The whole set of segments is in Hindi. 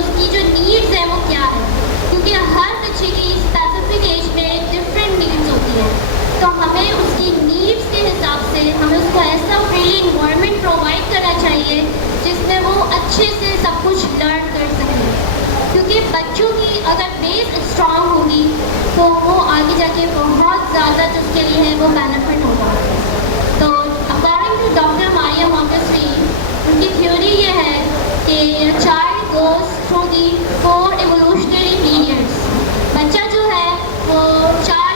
उसकी जो नीड्स है वो क्या है, क्योंकि हर बच्चे की स्पेसिफिक एज में डिफरेंट नीड्स होती है। तो हमें उसकी नीड्स के हिसाब से हमें उसको ऐसा फ्रीली इन्वायरमेंट प्रोवाइड करना चाहिए जिसमें वो अच्छे से सब कुछ लर्न कर सके, क्योंकि बच्चों की अगर बेस स्ट्रांग होगी तो वो आगे जाके बहुत ज़्यादा जिसके लिए है वो बेनिफिट होगा। तो according to doctor Maria Montessori, उनकी थ्योरी ये है कि child goes through the 4 evolutionary periods. बच्चा जो है वो 4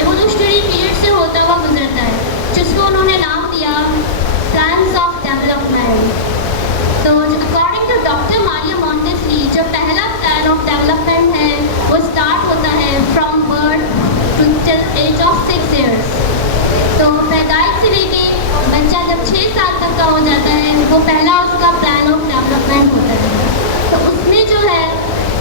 एवोल्यूशनरी पीरियड से होता हुआ गुजरता है, जिसको उन्होंने नाम दिया प्लान्स ऑफ डेवलपमेंट। तो according to doctor Maria Montessori, जो पहला प्लान ऑफ डेवलपमेंट है वो स्टार्ट होता है from birth to till age of 6 years. तो पैदाइश से लेके बच्चा जब 6 साल तक का हो जाता है वो पहला उसका प्लान ऑफ डेवलपमेंट होता है। तो उसमें जो है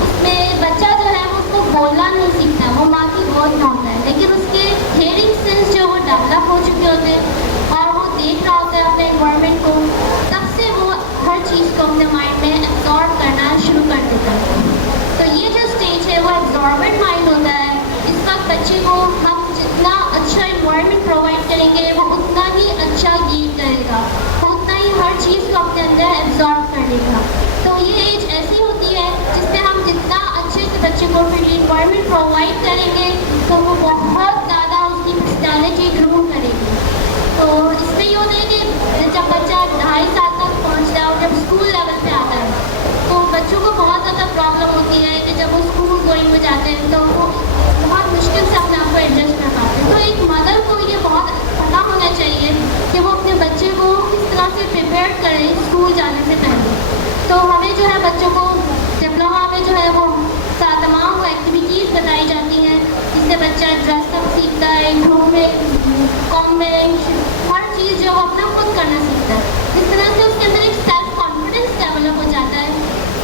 उसमें बच्चा जो है वो उसको बोलना नहीं सीखता, वो माँ की गोद में होता है, लेकिन उसके हियरिंग सेंस जो वो डेवलप हो चुके होते हैं और वो देख रहा होता है अपने इन्वायरमेंट को, तब से वो हर चीज़ को अपने माइंड में एब्जॉर्ब करना शुरू कर देता है। तो ये जो स्टेज है वो एब्जॉर्बेंट माइंड होता है। इस वक्त बच्चे को हम जितना अच्छा इन्वायरमेंट प्रोवाइड करेंगे वो उतना ही अच्छा गेन करेगा, उतना ही हर चीज़ को अपने अंदर एब्जॉर्ब कर लेगा। तो ये एज ऐसी होती है जिसमें हम जितना अच्छे से बच्चे को फ्रीली इन्वायरमेंट प्रोवाइड करेंगे तो वो बहुत ज़्यादा उसकी पर्सनैलिटी ग्रो करेगी। तो इसमें ये होता है कि जब बच्चा 2.5 साल तक पहुँचता है और जब स्कूल लेवल पे आता है तो बच्चों को बहुत ज़्यादा प्रॉब्लम होती है कि जब वो स्कूल गोइंग में जाते हैं तो वो बहुत मुश्किल से अपने आप को एडजस्ट कर पाते हैं। तो एक मदर को ये बहुत पता होना चाहिए कि वो अपने बच्चे को किस तरह से प्रिपेयर करें स्कूल जाने से पहले। तो हमें जो है बच्चों को डिप्लोमा में जो है वो तमाम वो एक्टिविटीज़ बताई जाती हैं जिससे बच्चा ड्रेसअप सीखता है, ग्रूमिंग, कॉम्बिंग, हर चीज़ जो वो अपना खुद करना सीखता है। इस तरह से उसके अंदर एक सेल्फ कॉन्फिडेंस डेवलप हो जाता है,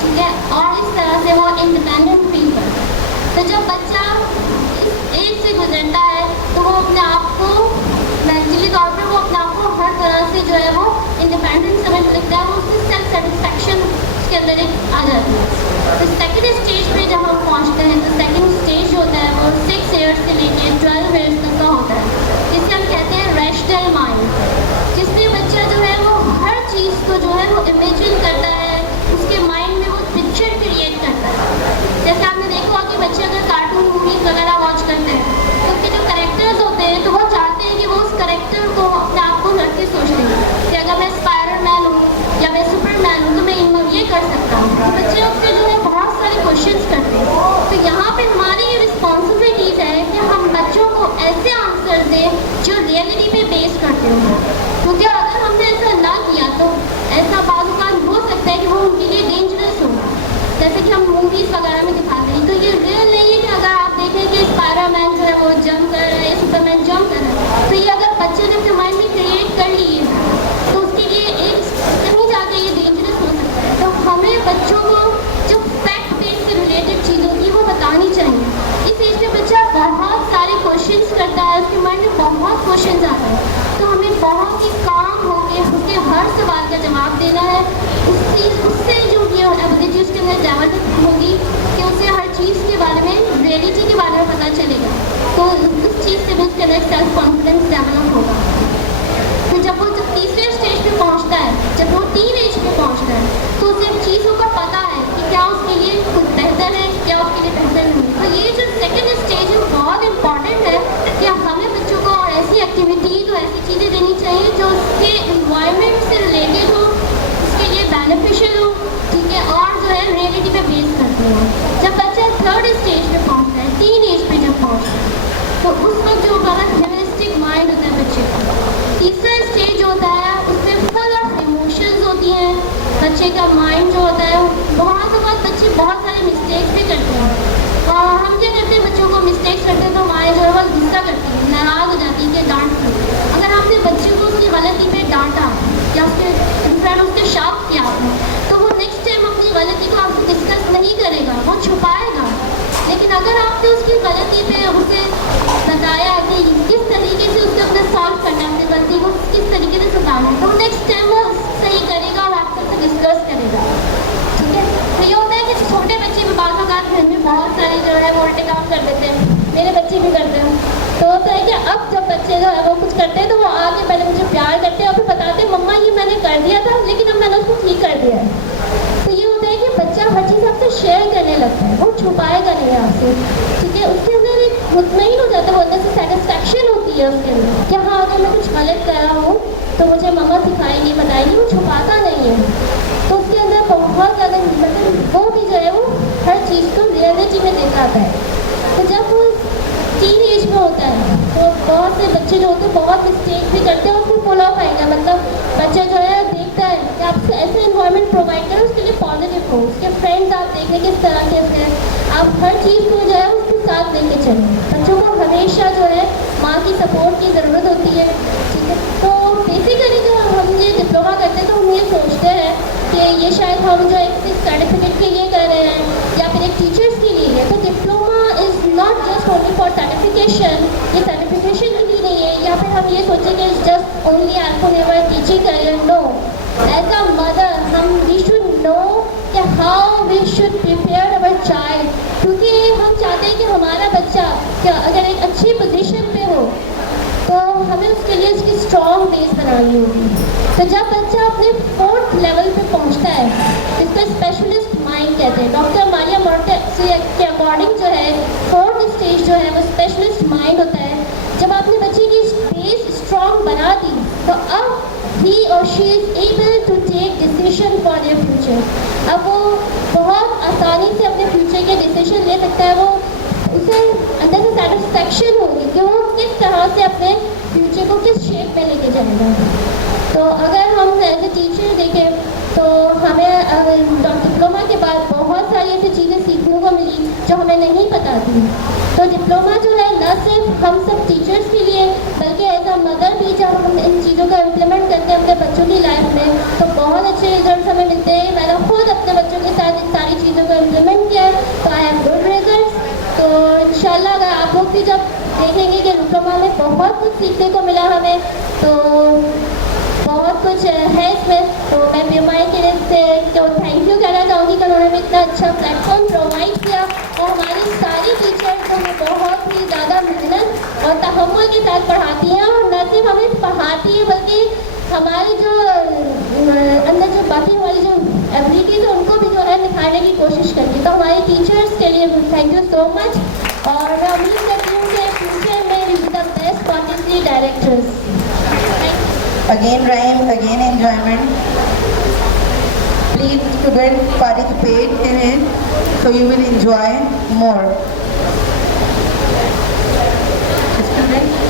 ठीक है, और इस तरह से वो इंडिपेंडेंट फील करता है। तो जब बच्चा इस एज से गुजरता है तो वो अपने आप को मेंटली तौर पर वो अपने आप को हर तरह से जो है वो इंडिपेंडेंट समझ लगता है, वो उसकी सेल्फ सेटिस्फैक्शन उसके अंदर एक आ जाती है। तो सेकेंड स्टेज पे जब हम पहुँचते हैं तो सेकेंड स्टेज होता है वो 6 ईयर्स से लेकर 12 ईयर्स तक का होता है, जिसे हम कहते हैं रैशनल माइंड, जिसमें बच्चा जो है वो हर चीज़ को जो है वो इमेजिन करता है, उसके माइंड में वो पिक्चर क्रिएट करता है। जैसे आपने देखा कि बच्चे अगर कार्टून मूवीज़ वगैरह वॉच करते हैं तो उसके जो करेक्टर्स होते हैं तो वो चाहते हैं कि वो उस करेक्टर को अपने आप को रख के सोचते हैं कि अगर मैं स्पाइडरमैन हूँ या मैं सुपरमैन हूँ तो मैं ये कर सकता हूँ। तो बच्चे उससे जो है बहुत सारे क्वेश्चंस करते हैं। तो यहाँ पे हमारी ये रिस्पॉन्सिबिलिटीज़ है कि हम बच्चों को ऐसे आंसर दें जो रियलिटी पे बेस करते हो, क्योंकि अगर हमने ऐसा ना किया तो ऐसा बाज़ हो सकता है कि वो उनके लिए डेंजरस हो, जैसे कि हम मूवीज़ वगैरह में दिखाते हैं। तो ये रियल नहीं है कि अगर आप देखें कि स्पाइडरमैन जो है वो जंप कर रहा है, सुपरमैन जंप कर रहा है, तो ये अगर बच्चे ने अपने माइंड में क्रिएट कर लिए तो उसके लिए एक कहीं जाके ये डेंजरस हो सकता है। तो हमें बच्चों को जो फैक्ट बेस से रिलेटेड चीज़ होती है वो बतानी चाहिए। इस एज में बच्चा बहुत सारे क्वेश्चंस करता है, उसके माइंड में बहुत क्वेश्चंस आते हैं, तो हमें बहुत ही काम होकर उसके हर सवाल का जवाब देना है। उससे जो ये एबिलिटी उसके अंदर डेवलप होगी कि उसे हर चीज़ के बारे में, रियलिटी के बारे में पता चलेगा, तो उस चीज़ से भी उसके अंदर सेल्फ कॉन्फिडेंस डेवलप होगा। फिर जब वो तीसरे स्टेज पे पहुंचता है, जब वो टीन एज पे पहुंचता है तो उसे चीज़ों का पता है कि क्या उसके लिए कुछ बेहतर है, क्या उसके लिए बेहतर नहीं। तो ये जो सेकेंड स्टेज है बहुत इंपॉर्टेंट है कि हमें बच्चों को ऐसी एक्टिविटीज़ और ऐसी चीज़ें देनी चाहिए जो उसके इन्वायरमेंट से रिलेटेड हो, उसके लिए बेनिफिशियल हो, ठीक है, और जो है रियलिटी पे बेस करते हो। जब बच्चा थर्ड स्टेज पे पहुंचता है, टीन एज पे जब पहुंचता है तो उस वक्त जो हमारा ह्यूमनिस्टिक माइंड होता है बच्चे का, तीसरा स्टेज होता है उसमें फुल ऑफ इमोशंस होती हैं। बच्चे का माइंड जो होता है बहुत से बाद बच्चे बहुत सारे मिस्टेक्स भी करते हैं, और हम क्या करते हैं बच्चों को मिस्टेक्स करते हैं तो हमारे जो है वो गुस्सा करती है, नाराज़ हो जाती है कि डांट दो। अगर आपने बच्चे को उसकी गलती पे डांटा या उसके इनफैक्ट उसके शार्प किया तो वो नेक्स्ट टाइम अपनी गलती को आपसे डिस्कस नहीं करेगा, वो छुपाएगा। लेकिन अगर आपने उसकी गलती पे उसे बताया कि किस तरीके से उसको अपना सॉल्व करना है, अपनी गलती को किस तरीके से सुधारना है, तो नेक्स्ट टाइम वो सही करेगा और आपसे डिस्कस करेगा, ठीक है। तो ये होता है कि बात कर देते हैं, मेरे बच्चे भी करते हैं। तो होता है कि अब जब बच्चे जो है वो कुछ करते हैं तो वो आके पहले मुझे प्यार करते हैं और फिर बताते हैं मम्मा ये मैंने कर दिया था लेकिन अब मैंने उसको ठीक कर दिया है। तो ये होता है कि बच्चा हर चीज़ आपसे शेयर करने लगता है, वो छुपाएगा नहीं आपसे, ठीक है। उसके अंदर एक मुतमईन हो जाता है, वो अंदर से सेटिस्फेक्शन होती है उसके अंदर कि हाँ अगर मैं कुछ गलत कर रहा हूँ तो मुझे मम्मा सिखाएंगी बताएंगी, वो छुपाता नहीं है। तो उसके अंदर बहुत ज़्यादा मतलब वो भी जो है वो हर चीज़ को रियलिटी में दिखाता है। तो जब वो टीन एज में होता है तो बहुत से बच्चे जो होते हैं बहुत मिस्टेक भी करते हैं और वो फॉलो पाएंगे, मतलब बच्चा जो है देखता है कि आप ऐसे इन्वायरमेंट प्रोवाइड करें उसके लिए पॉजिटिव हो, उसके फ्रेंड्स आप देखें किस तरह के हैं, आप हर चीज़ को जो है उसके साथ लेके चलें। बच्चों को हमेशा जो है माँ की सपोर्ट की ज़रूरत होती है, ठीक है। तो बेसिकली जो हम ये डिप्लोमा करते हैं तो हम ये सोचते हैं कि ये शायद हम जो एक सर्टिफिकेट के लिए कर रहे हैं या फिर एक टीचर्स के लिए है। तो diploma is not just only for certification, ये सर्टिफिकेशन के लिए नहीं है या फिर हम ये सोचें कि जस्ट ओनली अल्फानेवर teaching career. No, as a mother हम वी शुड नो कि how we should prepare our child, क्योंकि हम चाहते हैं कि हमारा बच्चा क्या अगर एक अच्छी पोजीशन पे हो तो हमें उसके लिए उसकी स्ट्रॉन्ग बेस बनानी होगी। तो जब बच्चा अपने 4th लेवल पे पहुंचता है, इसको स्पेशलिस्ट माइंड कहते हैं। डॉक्टर मारिया मोंटेसेरी के अकॉर्डिंग जो है 4th स्टेज जो है वो स्पेशलिस्ट माइंड होता है। जब आपने बच्चे की बेस स्ट्रॉन्ग बना दी तो अब ही और she is able to take decision for their future. अब वो बहुत आसानी से अपने फ्यूचर के डिसीजन ले सकता है, वो उसे अंदर से सेटिस्फेक्शन होगी कि वो किस तरह से अपने फ्यूचर को किस शेप में लेके जाएगा। तो अगर हम एज ए टीचर देखें तो हमें डिप्लोमा के बाद बहुत सारी ऐसी चीज़ें सीखने को मिली जो हमें नहीं पता थी। तो डिप्लोमा जो है न सिर्फ हम सब टीचर्स के लिए बल्कि एज अ मदर भी जब हम इन चीज़ों को इम्प्लीमेंट करते हैं अपने बच्चों की लाइफ में तो बहुत अच्छे रिजल्ट हमें मिलते हैं। मैंने खुद अपने बच्चों के साथ इन सारी चीज़ों को इम्प्लीमेंट किया है तो आई हैव गुड रिजल्ट। तो इंशाल्लाह अगर आप लोग भी जब देखेंगे कि डिप्लोमा में बहुत कुछ सीखने को मिला हमें, तो बहुत कुछ है इसमें। तो मैं बीएमआई के लिए से तो थैंक यू कहना चाहूँगी कि उन्होंने इतना अच्छा प्लेटफॉर्म प्रोवाइड किया और हमारी सारी टीचर्स को बहुत ही ज़्यादा मेहनत और तहम्मुल के साथ पढ़ाती हैं और न सिर्फ हमें पढ़ाती है बल्कि हमारे जो अंदर जो बाकी हमारी जो एबिलिटीज़ है उनको भी जो है निखारने की कोशिश करती है। तो हमारे टीचर्स के लिए थैंक यू सो मच और मैं उम्मीद करती हूँ कि फ्यूचर में will be the best policy directors. Again rhyme, again enjoyment. Please students participate in it so you will enjoy more. Students.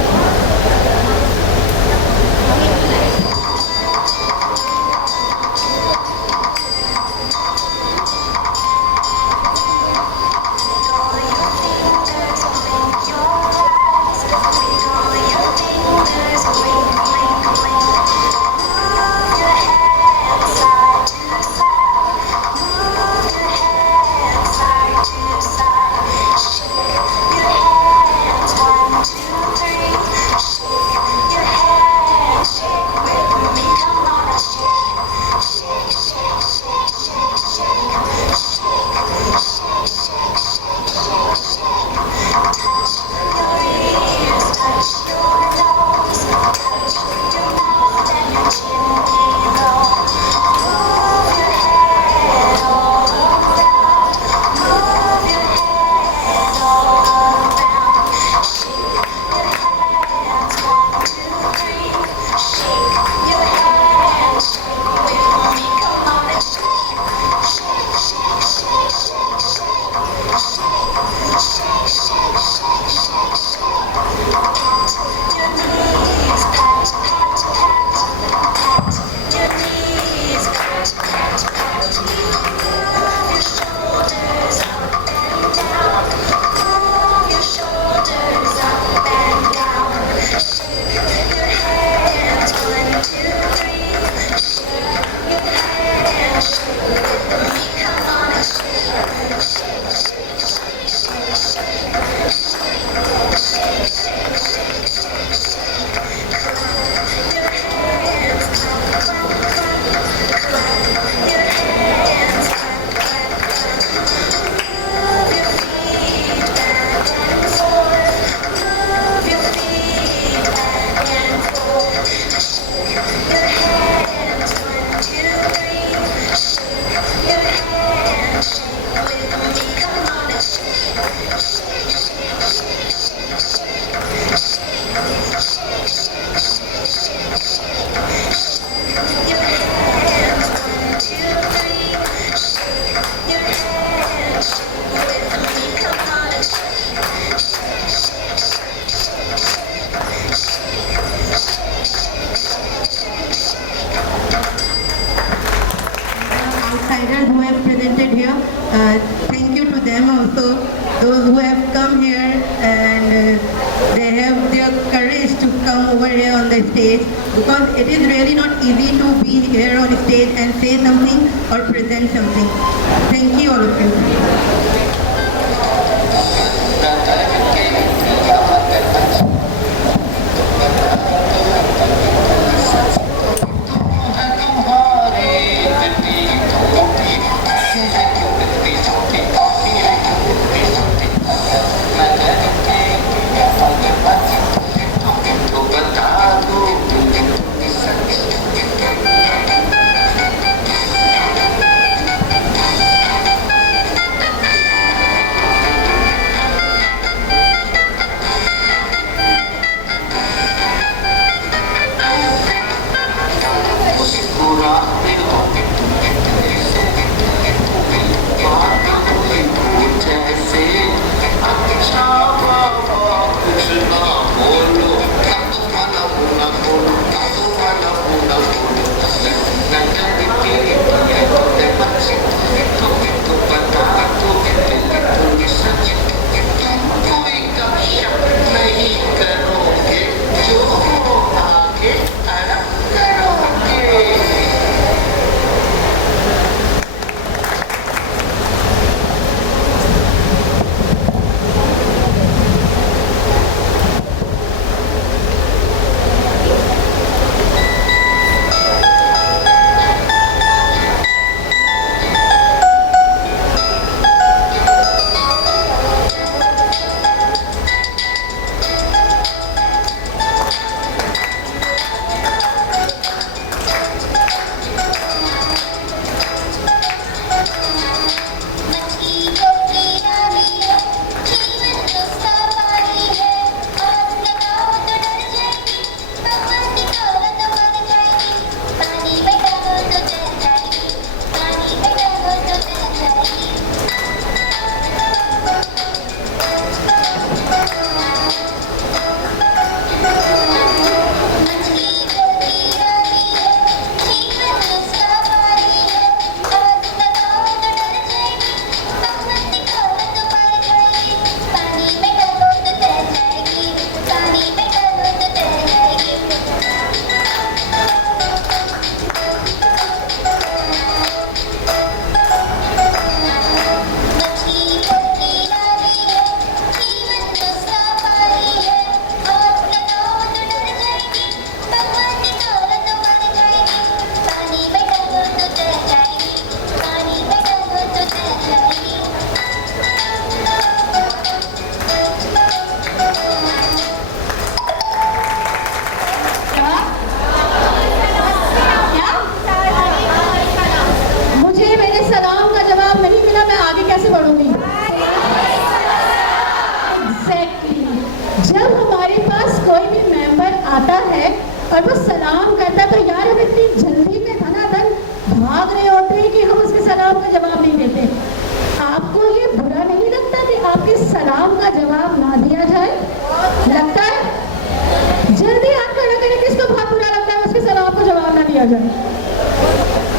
Side to side, thank you to them also, those who have come here and they have their courage to come over here on the stage, because it is really not easy to be here on stage and say something or present something. Thank you, all of you. आता है और वो सलाम करता है तो यार हम इतनी जल्दी में धनाधन भाग रहे होते हैं कि हम उसके सलाम का जवाब नहीं देते। आपको ये बुरा नहीं लगता कि आपके सलाम का जवाब ना दिया जाए? लगता है? जल्दी हाथ खड़ा करें किसको बहुत बुरा लगता है उसके सलाम का जवाब ना दिया जाए।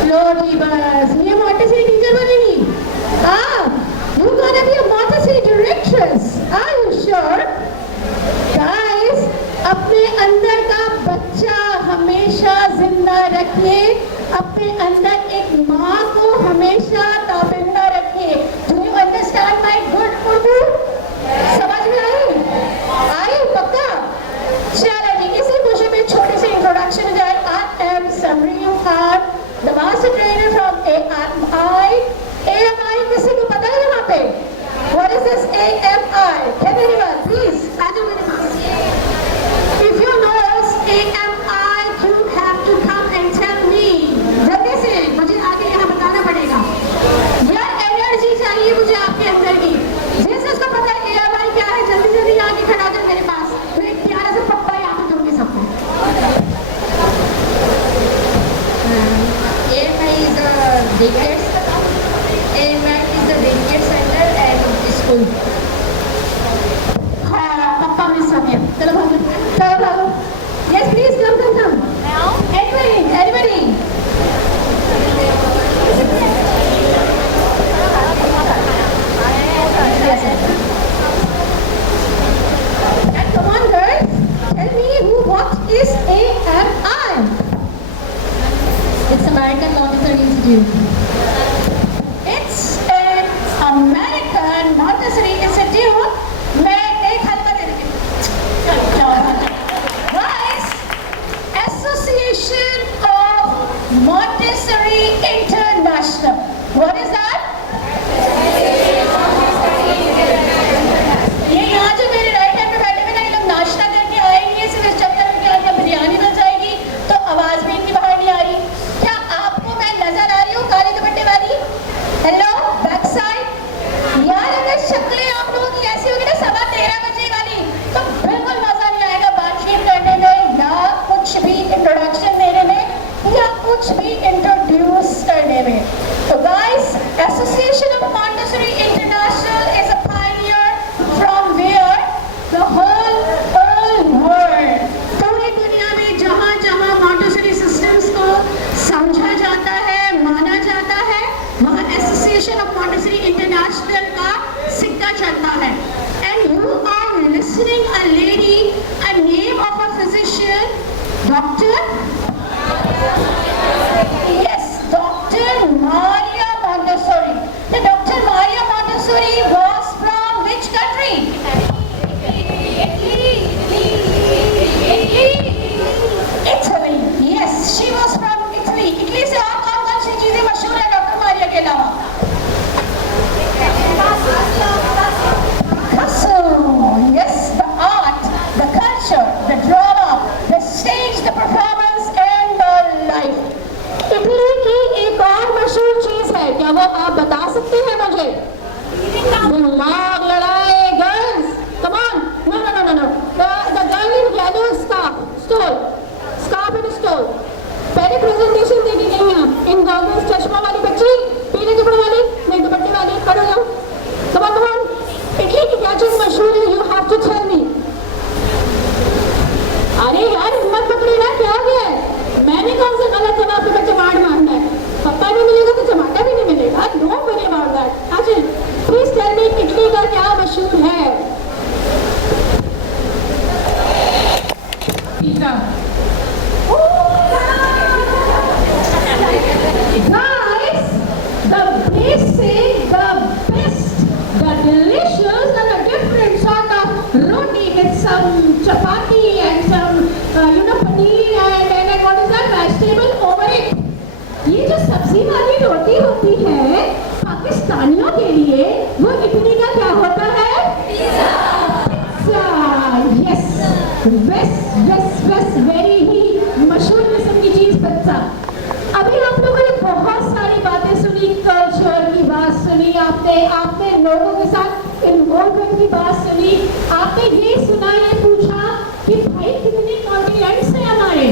लो जी बस ये मॉन्टेसरी टीचर बनेगी आप? You gonna be a Montessori directress? Are you sure? Guys, अपने अंदर का बच्चा हमेशा जिंदा रखिए, अपने अंदर एक माँ को हमेशा ताबिंदा रखिए। Do you understand my good Urdu? समझ में आई? आई पक्का? चलो जी इसी खुशी में छोटी सी इंट्रोडक्शन जाए। I am Samriyu Khan, the master trainer from AMI. AMI किसी को पता है यहाँ पे? What is this AMI? Can anyone please? If you know AMI, you have to come and tell me. जल्दी से मुझे आगे यहाँ बताना पड़ेगा। यार एनर्जी चाहिए मुझे आपके अंदर की। जिस इसको पता है AMI क्या है जल्दी जल्दी आगे खड़ा कर मेरे पास। मैं एक प्यारा सा पप्पा यहाँ पे दूंगी सबको। AMI is the daycare. AMI is the daycare center and school. हाँ पप्पा मिस हो गया। चलो भागो चलो भागो। Yes please come. Anybody? Institute. It's an American Montessori Institute. मैं एक हल्का दे देती हूँ. Guys, Association of Montessori International. What is that? ये यहाँ जो मेरे राइट हैंड पे बैठे हुए ना, ये लोग नाश्ता करके आएंगे सिर्फ इस चक्कर में कि आज बिरयानी मिल जाएगी, तो आवाज भी इनकी बाहर नहीं आ रही. क्या आपको मैं नजर आ रही हूँ काले दुपट्टे वाली? Hello back side. यार अगर शक्लें आप लोगों की ऐसी होगी ना 13:15 बजे वाली, तो बिल्कुल मजा नहीं आएगा बातचीत करने में या कुछ भी इंट्रोडक्शन देने में या कुछ भी इंट्रोड्यूस करने में. तो guys, association of Montessori international is a pioneer from where the whole world. पूरी दुनिया में जहाँ जहाँ मॉन्टेसरी सिस्टम्स को समझा जाता है, माना जाता है, वहाँ एसोसिएशन ऑफ मॉन्टेसरी इंटरनेशनल का सिक्का चलता है. And you are listening a lady, a name of a physician, doctor, yes, Dr. Maria Montessori. The Dr. Maria Montessori was from which country? Italy. Yes, she was from Italy. Italy से और कौन-कौन सी चीजें मशहूर है डॉक्टर मारिया के अलावा? Picasso. Yes, the art, the culture, the drama, the stage, the performance and the life. Italy की एक और मशहूर चीज है, क्या वो आप बता सकते हैं मुझे? दिमाग लड़ाए girls, come on. No no no no no. The girl in yellow scarf and stole. पहले प्रेजेंटेशन देके गई हैं इन गर्ल्स, चश्मा वाली बच्ची, पीले कपड़े वाली, नहीं दुपट्टे वाली, खड़ो जाओ. Come on. इटली की क्या चीज मशहूर है? You have to tell me. अरे यार हिम्मत पकड़ी ना, क्या हो गया है? मैंने कौन सा गलत जवाब पे चमाट मारना है? पप्पा नहीं मिलेगा तो चमाटा भी नहीं मिलेगा. Don't worry about that. अच्छा प्लीज टेल मी, इटली का क्या मशहूर है? Pizza. Guys, the basic, the best, the delicious and a different sort of roti with some chapati and some paneer and what is that, vegetable over it. ये जो सब्जी वाली रोटी होती है पाकिस्तानियों के लिए, वो इटली का क्या होता है? पिज़्ज़ा. यस, बेस्ट वेरी ही मशहूर किस्म की चीज पिज़्ज़ा. अभी आप लोगों ने बहुत सारी बातें सुनी, कल्चर की बात सुनी, आपने लोगों के साथ इन्वॉल्वमेंट की बात सुनी, आपने ये सुना, ये पूछा कि भाई कितने कॉन्टिनेंट्स हैं हमारे,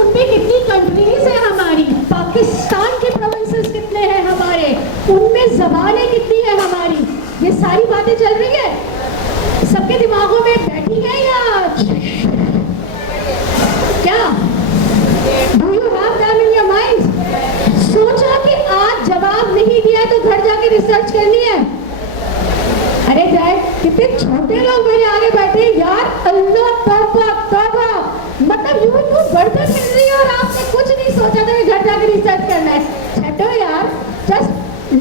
उनमें कितनी कंट्रीज हैं हमारी, पाकिस्तान के प्रोविंसेस कितने हैं हमारे, उनमें ज़बानें कितनी हैं हमारी. ये सारी बातें चल रही है, सबके दिमागों में बैठी है या क्या? Do you have them in your mind? सोचा कि आज जवाब नहीं दिया तो घर जाके रिसर्च करनी है. अरे डैड, कितने छोटे लोग मेरे आगे बैठे यार. अल्लाह तौबा तौबा. मतलब यूं गर्दन हिल रही है और आपने कुछ नहीं सोचा था कि घर जाके रिसर्च करना है. छठो यार, just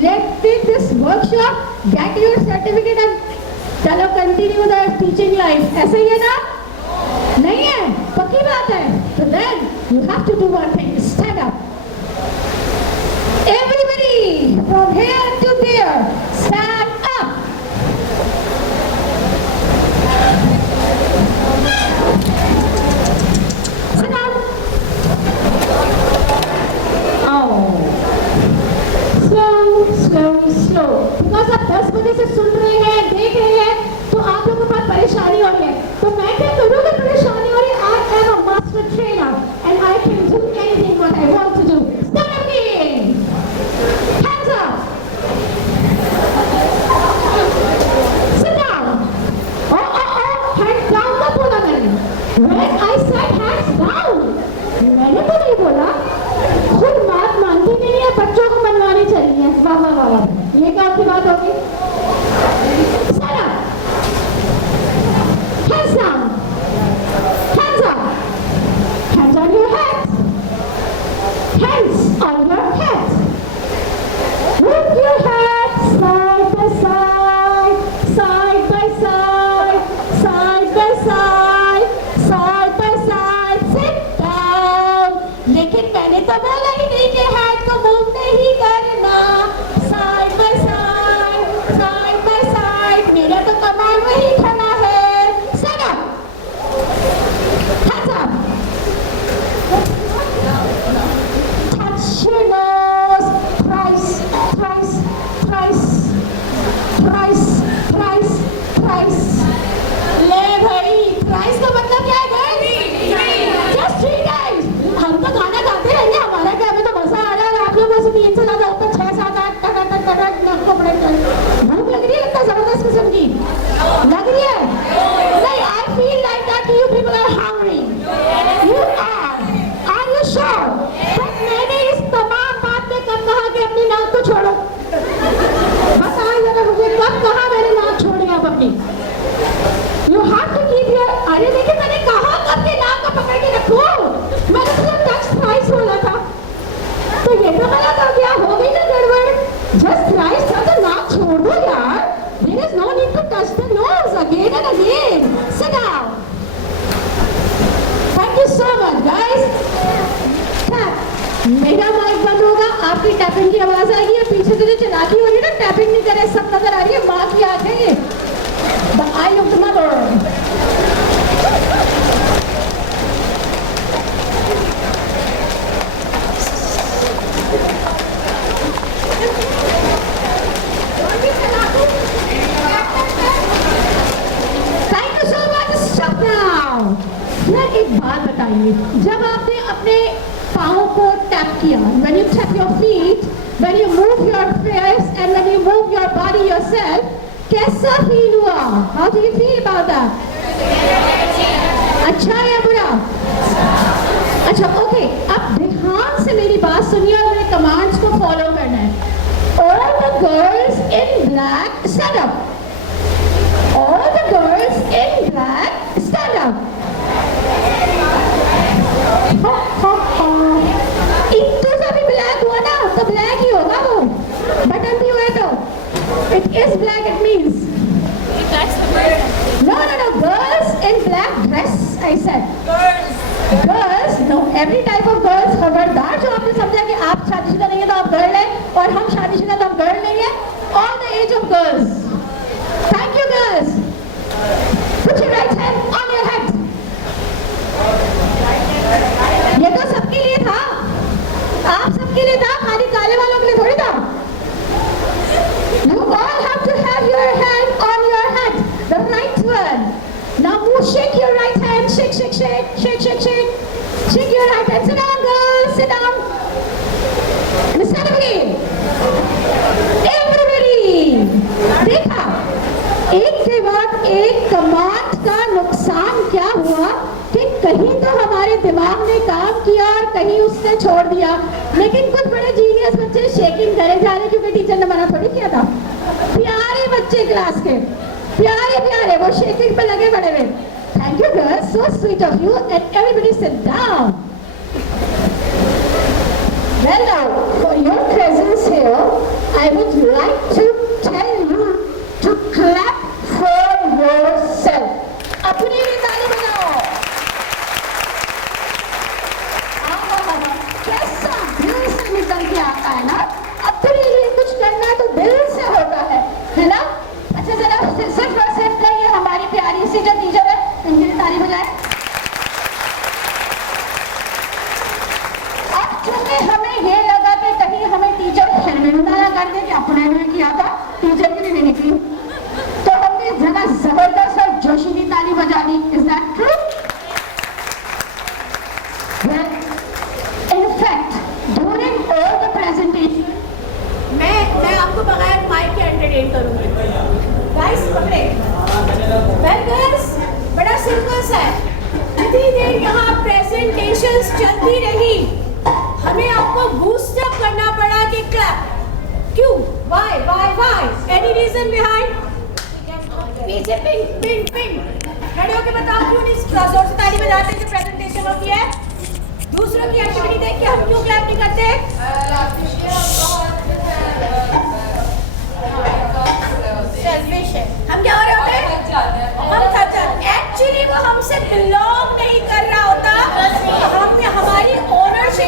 let take this workshop, get your certificate and चलो कंटिन्यू द टीचिंग लाइफ. ऐसा ही है ना? नहीं है? पक्की बात है. तो then you have to do one thing, stand up. Everybody from here to there, stand up. Sit down. Oh. Slow. Because आप 10 बजे से सुन रहे हैं, देख रहे हैं, तो आप लोगों के पास परेशानी हो रही है. तो मैं क्या करूँ अगर परेशानी हो रही है? I am a master trainer and I can do anything what I want to do. Stand up again. Hands up. लेकिन मैंने तो बोला ही नहीं कि हैंड को मूव नहीं करना। साइड बाय साइड, मेरा तो कमांड वही खड़ा है। Stand up. Hands up. Touch your nose. Thrice. ले भाई, thrice का मतलब क्या है guys? Just 3 times. हम तो गाना गाते रहेंगे, हमारा क्या, हमें तो मजा आ रहा है। आप लोग बस 3 से ज्यादा ऊपर 6, 7, 8 टक नाक को बड़े भूख लग रही है, लगता है जबरदस्त किस्म की लग रही है। नहीं, I feel like that you people are hungry. You are you sure? But मैंने इस तमाम बात में कब कहा कि अपनी नाक को छोड़ो? बताओ जरा मुझे, कब कहा मैंने नाक छोड़नी अब अपनी? You have to keep your, अरे देखिए मैंने कहा कब के नाक को पकड़ के रखो। मैंने तो टच थ्राइस बोला था, तो ये तो गलत हो गया, हो गई ना गड़बड़। जस्ट थ्राइस था तो नाक छोड़ दो यार। There is no need to touch the nose again and again. Sit down. Thank you so much guys. मेरा माइक बंद होगा, आपकी टैपिंग की आवाज आएगी। ये पीछे से जो चलाकी हो रही है ना, टैपिंग नहीं करे, सब नजर आ रही है। माँ की आंख है ये, the eye of the mother. Thank you so much. Stop now. यार एक बात बताइए, जब आपने अपने पाँव को टैप किया, when you tap your feet, when you move your face and when you move your body yourself, कैसा फील हुआ? How do you feel about that? अच्छा या बुरा? अच्छा, ओके। अब ध्यान से मेरी बात सुनिए और मेरे कमांड्स को फॉलो करना है। All the girls in black, stand up. All the girls in black, stand up. इतने सा भी ब्लैक हुआ ना, तो ब्लैक ही होगा वो, बटन भी हुआ तो it is black, it means no, girls in black dress, I said girls, no, every type of girls। खबरदार जो आपने समझा कि आप शादीशुदा नहीं है तो आप गर्ल है और हम शादीशुदा तो हम गर्ल नहीं है। all the age of girls, thank you girls, put your right hand on your head। ये तो सबके लिए था, आप सबके लिए था, खाली काले वालों के लिए थोड़ी था। You all have to have your hand on your head, the right one. Now move, shake your right hand, shake your right hand. Sit down girls, sit down. And stand up again. Everybody, देखा एक के बाद एक कमांड का नुकसान क्या हुआ कि कहीं तो हमारे दिमाग ने काम किया और कहीं उसने छोड़ दिया। लेकिन कुछ बड़े जीनियस बच्चे शेकिंग करे जा रहे, क्योंकि टीचर ने मना थोड़ी किया था। प्यारे बच्चे क्लास के, प्यारे वो शेकिंग पे लगे बड़े हुए। Thank you girls, so sweet of you, and everybody sit down. Well now, for your presence here, I would like to tell you to clap for yourself. अपनी भी ताली बजाओ। कैसा दिल से निकल के आता है ना, अपने लिए कुछ करना तो दिल से होता है ना। अच्छा जरा सिर्फ और सिर्फ ये हमारी प्यारी सी जो टीचर है, इनके लिए ताली बजाए। अब चूंकि हमें ये लगा कि कहीं हमें टीचर शर्मिंदा ना कर दे कि अपने लिए किया था, टीचर के लिए नहीं की, तो हमने जरा जबरदस्त और जोशीली ताली बजा दी। Is that true? Well, in fact, during all the presentation, मैं आपको बगैर माइक के एंटरटेन करूंगी। गाइस पकड़े। Well girls, बड़ा सिंपल सा है। इतनी देर यहाँ प्रेजेंटेशंस चलती रही, हमें आपको बूस्ट अप करना पड़ा कि क्लैप। क्यों? Why? Any reason behind? पीछे पिंग। खड़े होके बताओ क्यों नहीं जोर से ताली बजाते जब प्रेजेंटेशन होती है? दूसरों की एक्टिविटी देख के हम क्यों क्लैप नहीं करते? सेल्फिश है। हम क्या हो रहे होते हैं? हम थक जाते। एक्चुअली वो हमसे बिलोंग नहीं कर रहा होता, हम हमारी ओनरशिप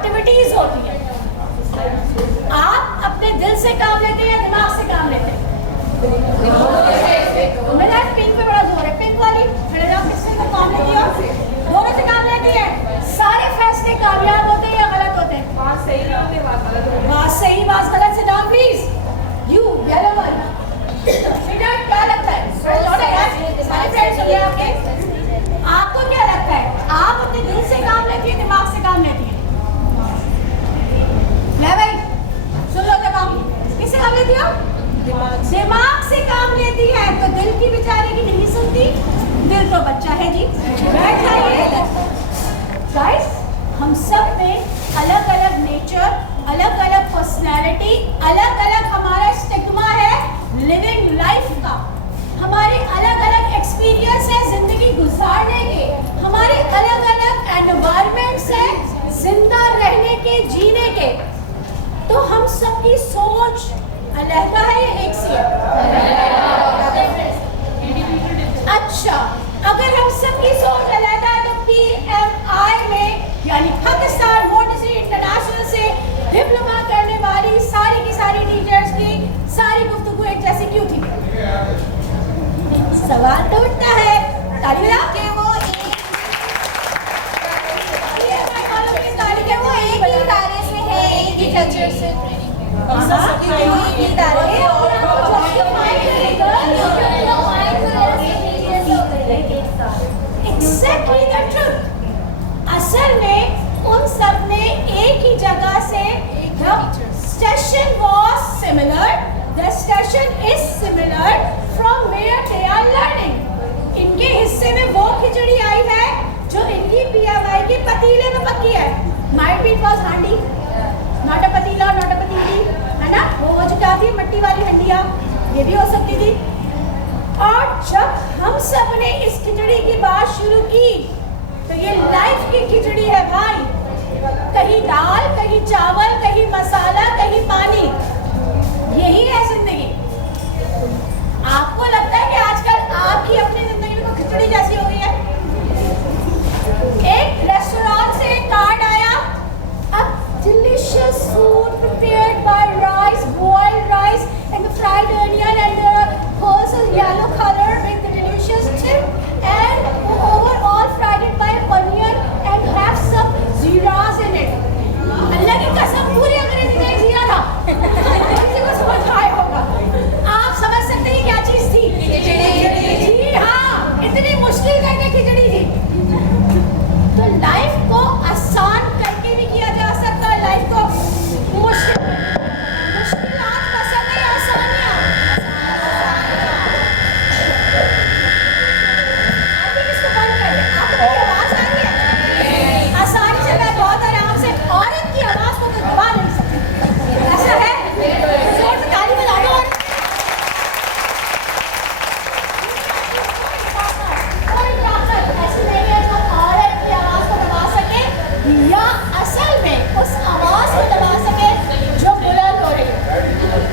एक्टिविटीज होती हैं। आप अपने दिल से काम लेते हैं या दिमाग से काम लेते हैं? मेरा पिंक पे बड़ा जोर है, पिंक वाली खड़े जाओ, किससे तो काम लेती हो? दोनों से काम लेती है। सारे फैसले कामयाब होते हैं या गलत होते हैं? बात सही, बात गलत से down please. You yellow one क्या लगता है? सारे फ्रेंड्स हो गए आपके। आपको क्या लगता है, आप अपने दिल से काम लेती है, दिमाग से काम लेती है? ले भाई सुन लो, जवाब किससे काम लेती हो? दिमाग से काम लेती है। तो दिल की बेचारे की नहीं सुनती, दिल तो बच्चा है जी। बैठ जाइए गाइस, हम सब में अलग अलग नेचर, अलग अलग पर्सनैलिटी, अलग अलग हमारा स्टिग्मा है लिविंग लाइफ का। हमारे अलग अलग एक्सपीरियंस है जिंदगी गुजारने के, हमारे अलग अलग एनवायरमेंट्स हैं जिंदा रहने के, जीने के। तो हम सबकी सोच अलग है या एक सी है? अच्छा, अगर हम सबकी सोच अलग है तो PMI में यानी पाकिस्तान मोंटेसरी इंटरनेशनल से डिप्लोमा करने वाली सारी की सारी टीचर्स की सारी गुफ्तगू एक जैसी क्यों थी? सवाल तो उठता है, ताली बजाओ कि वो एक ही इदारे से है, एक ही कल्चर से Exactly the truth. असल में उन सब ने एक ही जगह से the station was similar, the station is similar from where they are learning. इनके हिस्से में वो खिचड़ी आई है जो इनकी PMI के पतीले में पकी है। Might be it was हांडी, not a पतीला, not a पतीली, है ना? वो जो क्या थी, मट्टी वाली हंडिया, ये भी हो सकती थी। और जब हम सब ने इस खिचड़ी की बात शुरू की तो ये लाइफ की खिचड़ी है भाई। कहीं दाल, कहीं चावल, कहीं मसाला, कहीं पानी, यही है जिंदगी। आपको लगता है कि आजकल आपकी अपनी जिंदगी में तो खिचड़ी जैसी हो गई है? एक रेस्टोरेंट से एक कार्ड आया, अब delicious food prepared by rice, boiled rice and the fried onion and the wholesome yellow color with the delicious tip and overall fried it by onion and have some zeras in it. अल्लाह की कसम पूरी अंग्रेजी में जीरा था। किसी को समझ आया होगा? आप समझ सकते हैं क्या चीज थी? जी हाँ, इतनी मुश्किल करके खिचड़ी थी। तो लाइफ को आसान करके भी किया जा सकता है, लाइफ को मुश्किलात पसंद है या आसानियाँ? इसको बंद कर दे। आपको मेरी आवाज आ रही है? आसानी से मैं बहुत आराम से औरत की आवाज को तो दबा नहीं सकती, ऐसा है? जोर से ताली बजा दो। कोई ताकत ऐसी नहीं है जो औरत की आवाज को दबा सके या असल में उस आवाज को दबा सके जो बुलंद हो रही है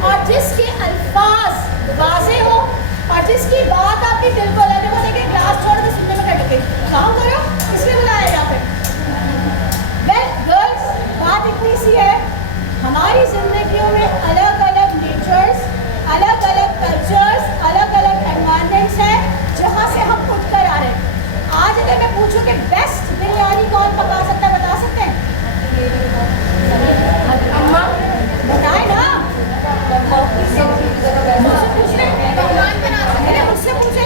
और जिसके अल्फाज वाज़े हो और जिसकी बात आपके दिल को लगे। वो देखिए क्लास छोड़ के सुनने में कट गई, काम करो इसलिए बुलाया यहाँ पे। वेल गर्ल्स, बात इतनी सी है, हमारी जिंदगियों में अलग अलग नेचर्स, अलग अलग कल्चर्स, अलग अलग एनवायरमेंट्स हैं जहाँ से हम उठ कर आ रहे हैं। आज अगर मैं पूछूं कि बेस्ट बिरयानी कौन पका सकता है, बता सकते हैं? अम्मा बताए ना। मुझसे पूछ रहे हैं, मुझसे पूछे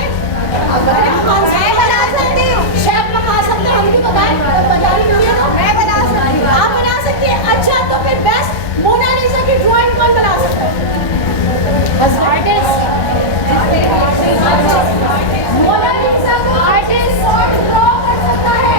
कौन सा बना सकते हो? शेफ पका सकते हैं, हम भी बताएं? बता रही हूँ तो मैं बता सकती हूँ, आप बना सकती हैं। अच्छा, तो फिर बेस्ट मोनालिसा की ड्राइंग कौन बना सकता है? आर्टिस्ट। मोनालिसा को आर्टिस्ट ड्रॉ कर सकता है।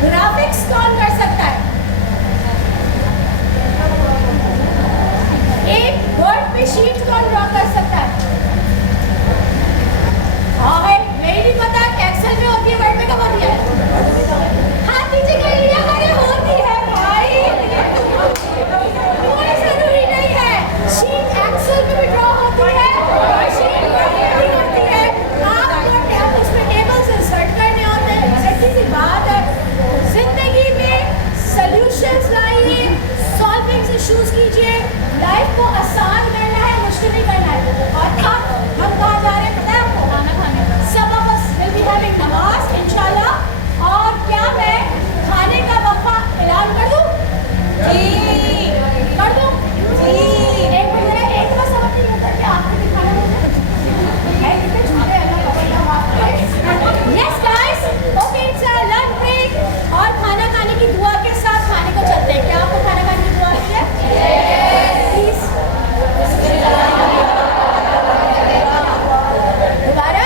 ग्राफिक्स कौन कर सकता है? एक वर्ड पे शीट कौन ड्रॉ कर सकता है? हाँ भाई, मेरी नहीं पता एक्सेल में होती है, वर्ड में कब होती है? हाँ नीचे कर लिया, अरे होती है भाई, कोई जरूरी नहीं है। शीट एक्सेल में भी ड्रॉ होती है और शीट वर्ड में भी होती है। आपको उसमें टेबल्स इंसर्ट करने होते हैं, ऐसी सी बात है। जिंदगी में सॉल्यूशंस लाइए, सॉल्विंग इश्यूज कीजिए, लाइफ को आसान करना है, मुश्किल नहीं करना है। और अब हम कहाँ जा रहे हैं पता है आपको? खाना खाने। सब of us will be having नमाज इंशाल्लाह। और क्या मैं खाने का वक्फा ऐलान कर दूं? जी कर दूं? जी। एक मिनट, एक बार समझ नहीं होता कि आपको दिखाना होता है कितने झूठे अल्लाह। Yes guys, okay it's a lunch break और खाना खाने की दुआ के साथ खाने को चलते हैं। क्या आपको खाना खाने की दुआ आती है? प्लीज दोबारा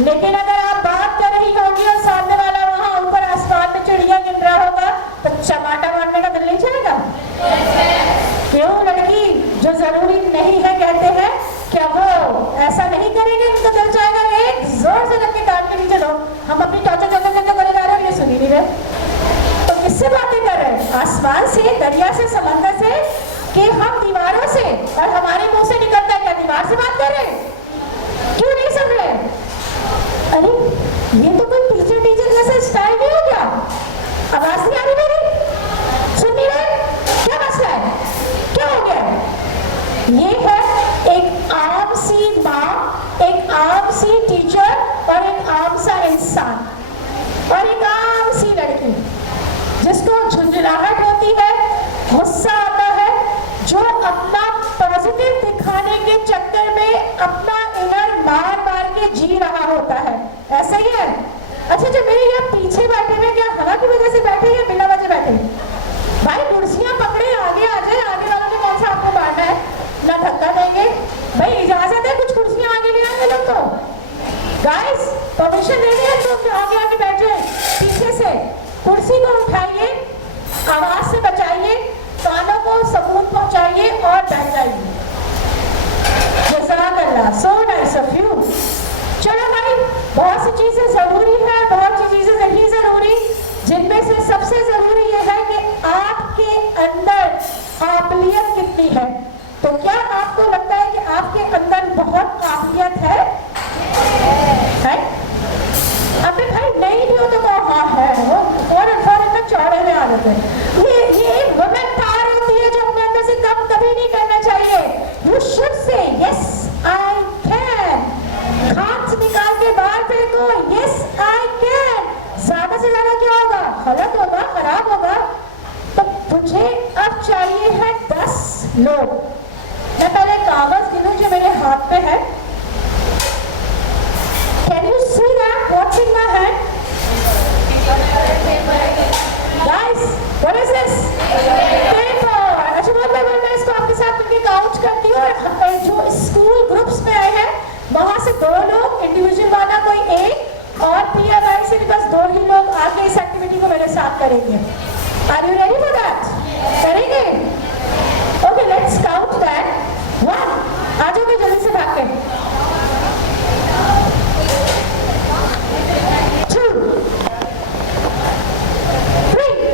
लेकिन अगर आप बात कर रही होगी और सामने वाला वहाँ ऊपर आसमान में चिड़िया गिन रहा होगा तो चमाटा मारने का दिल नहीं चलेगा? क्यों? लड़की जो जरूरी नहीं है कहते हैं, क्या वो ऐसा नहीं करेंगे उनका दिल चाहेगा एक जोर से लग के कान के नीचे दो। हम अपनी चौचा चौचा चौचा करे जा रहे हैं, ये सुनी नहीं रहे तो किससे बातें कर रहे हैं? आसमान से, दरिया से, समंदर से, कि हम दीवारों से? और हमारे मुंह से निकलता है क्या दीवार से बात कर रहे हैं? क्यों नहीं सुन रहे? अरे ये तो कोई टीचर जैसा स्टाइल नहीं हो गया? आवाज नहीं आ रही मेरी? सुन नहीं रहे? क्या मसला है? क्या हो गया? ये है एक आम सी माँ, एक आम सी टीचर और एक आम सा इंसान और एक आम सी लड़की जिसको झुंझुलाहट होती है, गुस्सा आता है, जो अपना पॉजिटिव दिखा ऐसा ही है। अच्छा जो मेरे यहाँ पीछे बैठे हुए क्या हवा की वजह से बैठे या बिना वजह बैठे? भाई कुर्सियां पकड़े आगे आ जाए, आगे वालों ने कौन सा आपको मारना है, ना धक्का देंगे। भाई इजाजत है कुछ कुर्सियां आगे ले आए लोग तो। गाइस परमिशन दे दिया तो आगे आगे बैठ जाए। पीछे से कुर्सी को उठाइए, आवाज से बचाइए, कानों को सुकून पहुंचाइए और बैठ जाइए। जज़ाकल्लाह, सो नाइस ऑफ यू। चलो भाई बहुत सी चीजें जरूरी है, बहुत सी चीजें नहीं जरूरी, जिनमें से सबसे जरूरी ये है कि आपके अंदर काबिलियत कितनी है। तो क्या आपको लगता है कि आपके अंदर बहुत काबिलियत है? अबे भाई नहीं भी हो तो हाँ है, वो फौरन में चौड़े में आ जाते हैं। ये एक वुमेन पावर होती है जो अपने अंदर से कम कभी नहीं करना चाहिए। You should say yes I can, हाथ निकाल के बाहर फेंको, यस आई कैन। ज्यादा से ज्यादा क्या होगा? गलत होगा, खराब होगा। तो मुझे अब चाहिए है 10 लोग। मैं पहले कागज गिनूं जो मेरे हाथ पे है। Can you see that? What's in my hand? Guys, what is this? Paper. अच्छा मैं इसको आपके साथ मिलकर काउंट करती हूँ। और जो स्कूल ग्रुप्स में आए हैं वहाँ से 2 लोग, इंडिविजुअल वाला कोई एक, और PMI से बस 2 ही लोग आके इस एक्टिविटी को मेरे साथ करेंगे। Are you ready for that? करेंगे? Okay, let's count that. 1. आ जाओ मैं जल्दी से भाग के। 2, 3,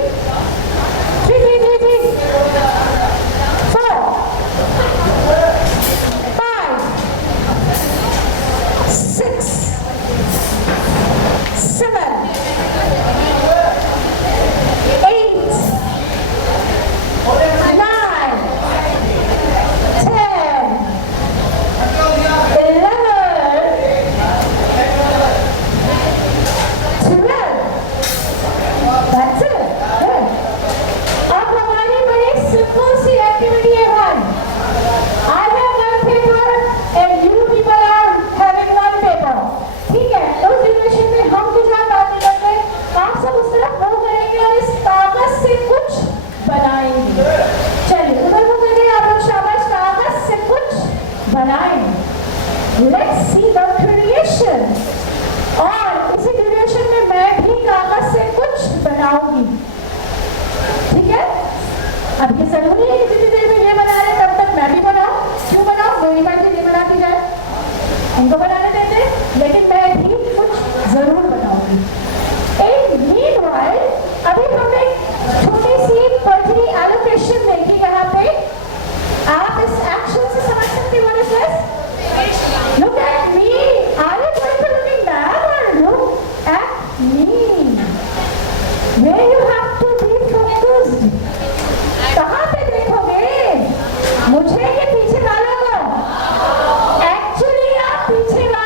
4, 5, 6, 7, 8, 9, 10, 11, 12, that's it. Good. अब हमारी बड़ी सिंपल सी एक्टिविटी है भाई। I have 1 paper and you people are having 1 paper. ठीक है, उस ड्यूरेशन में हम कुछ बात नहीं करते, आप सब उस तरफ मूव करेंगे और इस कागज से कुछ बनाएंगे। चलिए उधर को करिए आप लोग, शाबाश, कागज से कुछ बनाएंगे। Let's see the creation. और इसी ड्यूरेशन में मैं भी कागज से कुछ बनाऊंगी। ठीक है, अब ये जरूरी है कि जितनी देर में ये बना रहे तब तक मैं भी बनाऊं। क्यों बनाऊं? मेरी बात ये बना के जाए, इनको बनाने देते, लेकिन मैं भी कुछ जरूर बनाऊंगी। Meanwhile, अभी हमने छोटी सी पर्ची एलोकेशन देखी यहाँ पे। आप इस एक्शन से समझ सकते हो what is this? Look at me. Are you going to looking back or look at me? Where you have to be focused. कहाँ पे देखोगे? मुझे ये पीछे वालों को? Actually आप पीछे वालों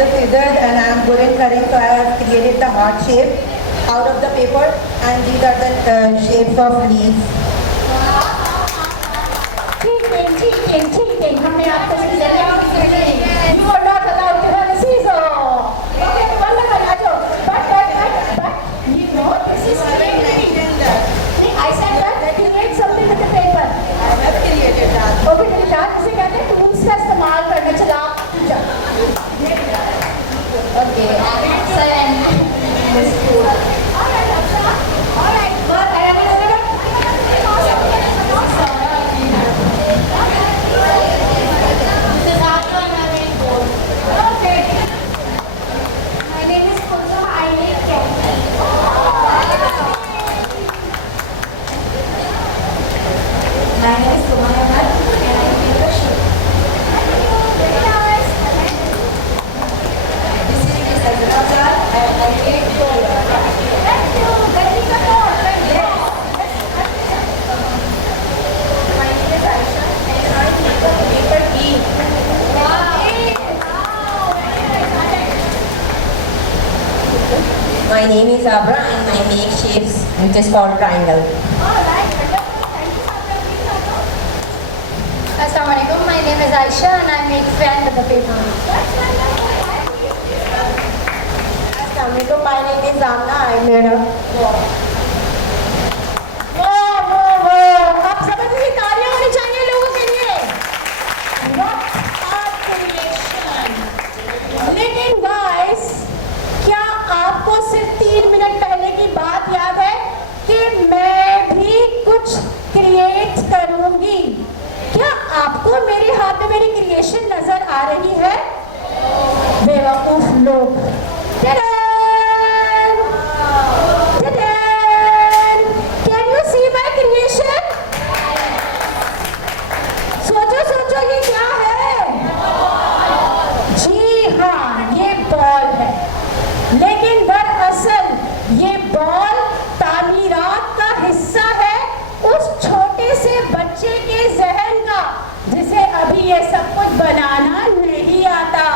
the scissors and I am good in cutting, so I have created the heart shape out of the paper, and these are the shapes of leaves. ठीक है, हमने आपको सीजर में you are not allowed to have a scissor. Okay, बंद कर आ जाओ. But you know this is creativity. I said that create something with the paper. I have created that. Okay, तो क्या इसे कहते हैं टूल्स का इस्तेमाल करना चला आप teacher. Okay, sir, and this school. All right, but okay. My name is Kunsa. I make candy. My name is Sumaya Bhatt, and I make a shoe. This is Sajna Jar, and I make Koya. Thank you. That is a call. My name is Aisha, and I make a paper bead. My name is Abra and I make shapes which is called triangle. Assalamualaikum. My name is Aisha and I make fan with the paper. Assalamualaikum. My name is Amna. I made a वो आप समझ लीजिए तालियां होनी चाहिए लोगों के लिए. What art creation. लेकिन guys, क्या आपको सिर्फ 3 मिनट पहले की बात याद है कि मैं भी कुछ क्रिएट करूंगी? क्या आपको मेरे हाथ में मेरी क्रिएशन नजर आ रही है? बेवकूफ लोग. Can you see my creation? सोचो ये क्या है? जी हाँ, ये बॉल है. लेकिन दरअसल ये बॉल तामीरात का हिस्सा है उस छोटे से बच्चे के जहन का जिसे अभी ये सब कुछ बनाना नहीं आता.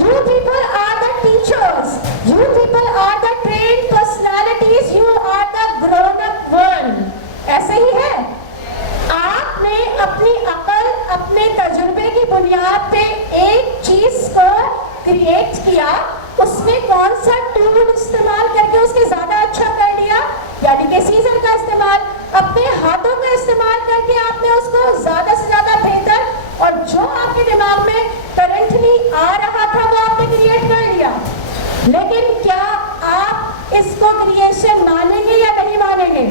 You people are the teachers. You people are the trained personalities. You are the grown-up world. ऐसे ही है. आपने अपनी अकल, अपने तजुर्बे की बुनियाद पे एक चीज को क्रिएट किया, उसमें कौन सा टूल इस्तेमाल करके उसके ज्यादा अच्छा कर लिया, यानी कि सीजर का इस्तेमाल, अपने हाथों का इस्तेमाल करके आपने उसको ज्यादा से ज्यादा बेहतर और जो आपके दिमाग में करंटली आ रहा था वो आपने क्रिएट कर लिया. लेकिन क्या आप इसको क्रिएशन मानेंगे या नहीं मानेंगे?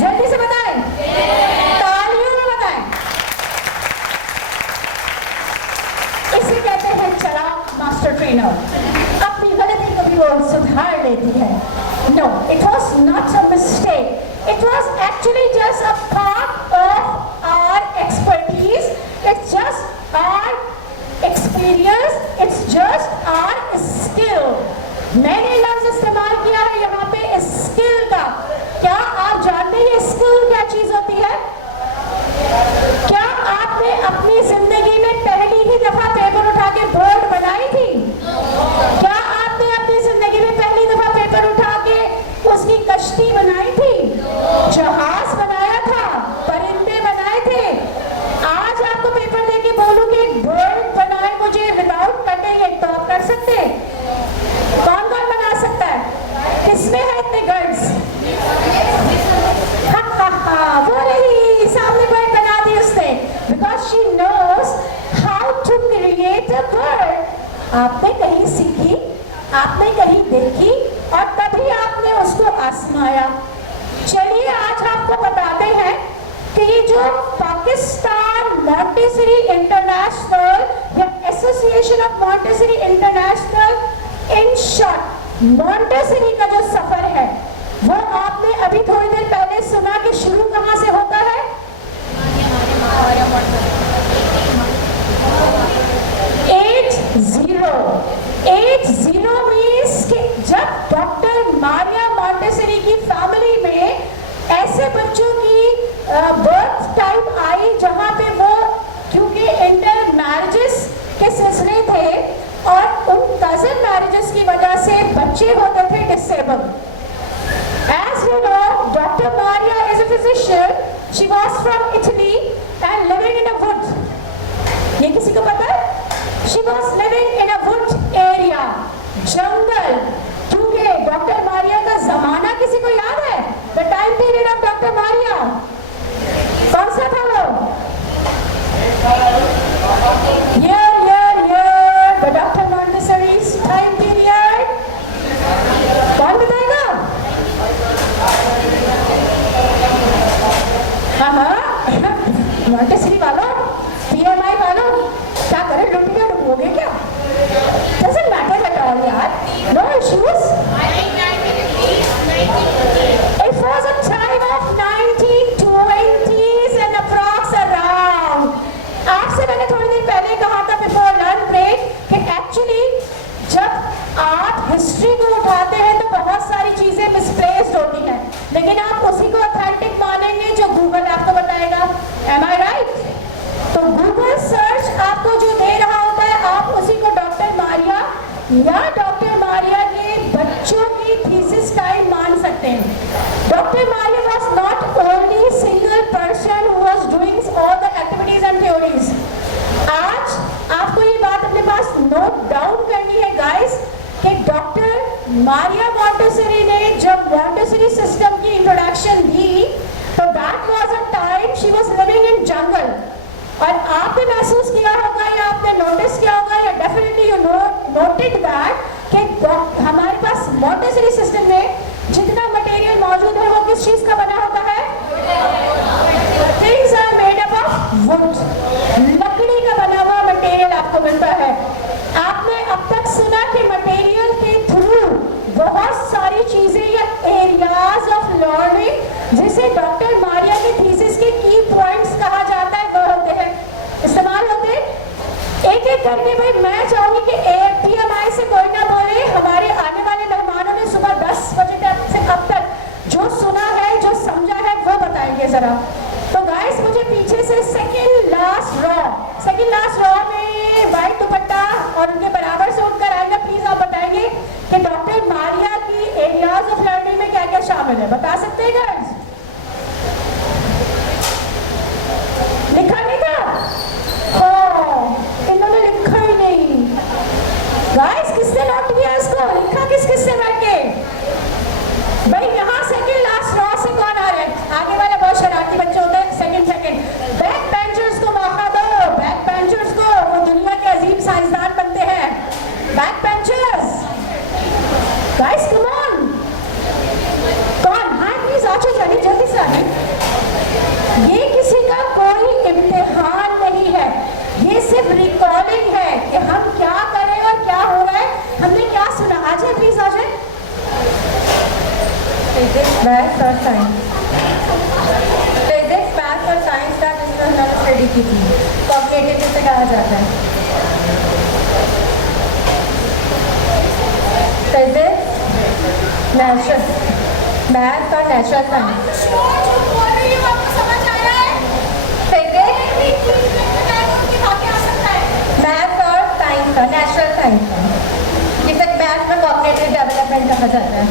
जल्दी से बताएं. तालियों में बताएं. इसे कहते हैं चालाक मास्टर ट्रेनर. अपनी गलती को भी वो सुधार लेती है. No, it was not a mistake. It was actually just a part of our expertise. It's just our experience. It's just our skill. मैंने लफ्ज इस्तेमाल किया है यहाँ पे स्किल का. क्या आप जानते हैं ये स्किल क्या चीज होती है? क्या आपने अपनी जिंदगी में पहली ही दफा पेपर उठा के बोर्ड बनाई थी? क्या आपने अपनी जिंदगी में पहली दफा पेपर उठा के उसकी कश्ती बनाई थी, जहाज बनाया था, परिंदे बनाए थे? आज आपको पेपर देके बोलूं कि बर्ड बनाए मुझे विदाउट कटिंग, तो आप कर सकते? कौन कौन बना सकता है? किसमें है इतने गर्ड्स? वो रही सामने बर्ड बना दी उसने. Because she knows how to create a bird. आपने कहीं सीखी, आपने कहीं देखी और तभी आपने उसको आजमाया. चलिए आज आपको बताते हैं कि ये जो पाकिस्तान मॉन्टेसरी इंटरनेशनल या association of Montessori international, in short Montessori का जो सफर है वो आपने अभी थोड़ी देर पहले सुना कि शुरू कहाँ से होता है? 80 मीन्स कि जब डॉक्टर मारिया मॉन्टेसरी की फैमिली में ऐसे बच्चों की बर्थ टाइम आई जहाँ पे वो क्योंकि इंटर मैरिजेस के सिलसिले थे और बच्चे होते थे disable. As we know, Dr. Maria is a physician. She was from Italy and living in a wood. ये किसी को पता है? She was living in a wood area, जंगल। क्योंकि डॉक्टर मारिया का जमाना किसी को याद है? The time period of Dr. Maria कौन सा था वो? Year, the Dr. Montessori's time period। कौन बताएगा? हाँ, मॉन्टेसरी वालों, PMI वालों, क्या करें, लुटिया डुबोगे क्या? Doesn't matter at all यार, no issues। It was a time of 1920s and approx around। आपसे मैंने थोड़ी देर पहले कहा था before lunch break कि actually जब आप हिस्ट्री को उठाते हैं तो बहुत सारी चीजें मिसप्लेस्ड होती हैं, लेकिन आप उसी को ऑथेंटिक मानेंगे जो गूगल आपको बताएगा। Am I right? तो गूगल सर्च आपको जो दे रहा होता है, आप उसी को डॉक्टर मारिया या डॉक्टर मारिया के बच्चों की थीसिस टाइम मान सकते हैं। Doctor Maria was not only single person who was doing all the activities and theories। आज आपको ये बात अपने पास नोट डाउन करनी है गाइस कि डॉक्टर मारिया मॉन्टेसरी ने जब मॉन्टेसरी सिस्टम की इंट्रोडक्शन दी तो that was a time she was living in jungle. और आपने महसूस किया होगा या आपने नोटिस किया होगा या डेफिनेटली यू नोटेड दैट कि हमारे पास मॉन्टेसरी सिस्टम में जितना मटेरियल मौजूद है वो किस चीज का बना होता है? Things are made up of wood, लकड़ी का बना हुआ मटेरियल आपको मिलता है। आपने अब तक सुना कि मटेरियल के थ्रू बहुत सारी चीजें या एरियाज ऑफ लर्निंग जिसे डॉक्टर मारिया के थीसिस के की पॉइंट्स कहा जाता है वो होते हैं, इस्तेमाल होते हैं। एक एक करके भाई मैं चाहूंगी कि PMI से कोई ना बोले, हमारे आने वाले मेहमानों ने सुबह 10 बजे से अब तक जो सुना है जो समझा है वो बताएंगे जरा। तो गाइस मुझे पीछे से सेकंड लास्ट रॉ में व्हाइट दुपट्टा और उनके बराबर से उठकर आएंगे, प्लीज आप बताएंगे कि डॉक्टर मारिया की एरियाज ऑफ लर्निंग में क्या क्या शामिल है, बता सकते हैं गाइस? लिखा नहीं था? इन्होंने लिखा ही नहीं। गाइस किसने नोट किया इसको? लिखा किस से बैठ के? भाई यहाँ सेकंड लास्ट रॉ से कौन आ रहा है? आगे वाले बहुत शरारती बच्चे होते हैं। सेकंड बैक बेंचर्स को मौका दो, बैक बेंचर्स को, वो दुनिया के अजीम साइंसदान बनते हैं। Back benchers guys come on, कौन? हाँ प्लीज आ जाइए, जल्दी से आइए। ये किसी का कोई इम्तिहान नहीं है, ये सिर्फ रिकॉर्डिंग है कि हम क्या करें और क्या हो रहा है, हमने क्या सुना। आ जाए प्लीज, आ जाए। फिजिक्स, मैथ्स और साइंस, फिजिक्स, मैथ्स और साइंस का जिसमें हमने स्टडी की थी, कॉग्निटिव जिसे कहा जाता है। फिजिक्स, मैथ्स और नेचुरल साइंस। मैथ्स और साइंस का, नेचुरल साइंस का, जिसे मैथ्स में कॉग्निटिव डेवलपमेंट कहा जाता है।